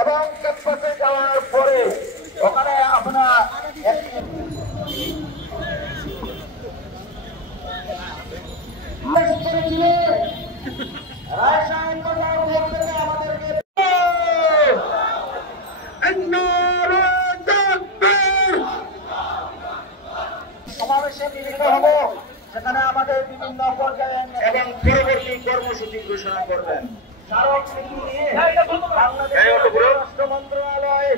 এবং ক্যাম্পাসে যাওয়ার পরে ওখানে আপনার সমাবেশে মিলিত হব, সেখানে আমাদের বিভিন্ন পর্যায়ে এবং পরবর্তী কর্মসূচি ঘোষণা করবেন। স্মারক নীতি নিয়ে বাংলাদেশের পররাষ্ট্র মন্ত্রণালয়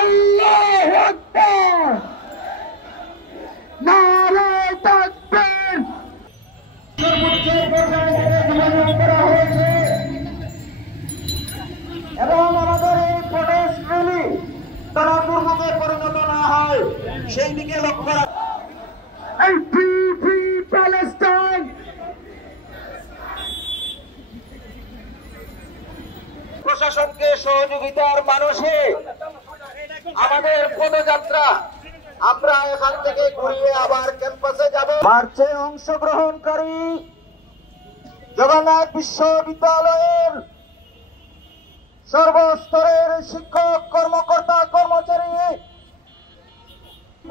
আল্লাহু আকবার, নারায়ে তাকবীর সর্বোচ্চ পর্যায়ে ঘোষণা করা হয়েছে এবং আমাদের এই প্রোটেস্ট র্যালি তারা দুর্ভোগে পরিণত না হয় সেই দিকে লক্ষ্য রাখা। প্যালেস্টাইন প্রশাসনকে সহযোগিতার মানুষে আমাদের পদযাত্রা আমরা এখান থেকে ঘুরিয়ে আবার ক্যাম্পাসে যাব। মার্চে অংশগ্রহণকারী জগন্নাথ বিশ্ববিদ্যালয়ের সর্বস্তরের শিক্ষক, কর্মকর্তা, কর্মচারী,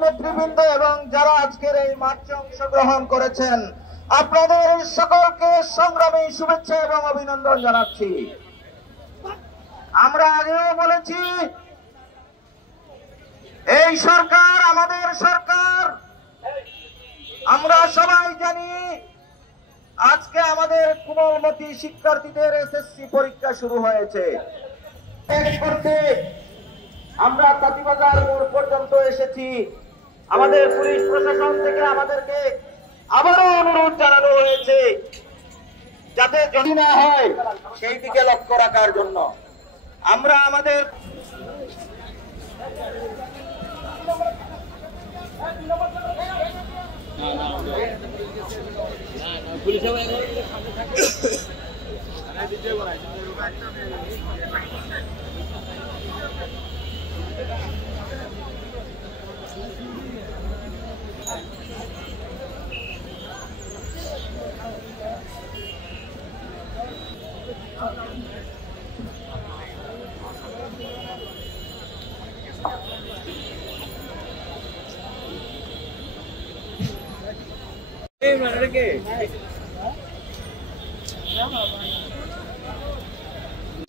নেতৃবৃন্দ এবং যারা আজকের এই মার্চে অংশগ্রহণ করেছেন, আপনাদের সকলকে সংগ্রামী শুভেচ্ছা এবং অভিনন্দন জানাচ্ছি। আমরা আগেও বলেছি, এই সরকার আমাদের সরকার। আমরা সবাই জানি আজকে আমাদের কোমলমতি শিক্ষার্থীদের এসএসসি পরীক্ষা শুরু হয়েছে। আমরা তাঁতিবাজার মোড় পর্যন্ত এসেছি। আমাদের পুলিশ প্রশাসন থেকে আমাদেরকে আবারও অনুরোধ জানানো হয়েছে যাতে যদি না হয় সেই দিকে লক্ষ্য রাখার জন্য। আমরা আমাদের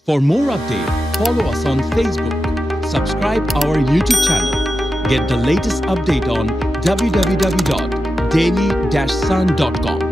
For more updates, follow us on Facebook, subscribe our YouTube channel, get the latest update on www.daily-sun.com.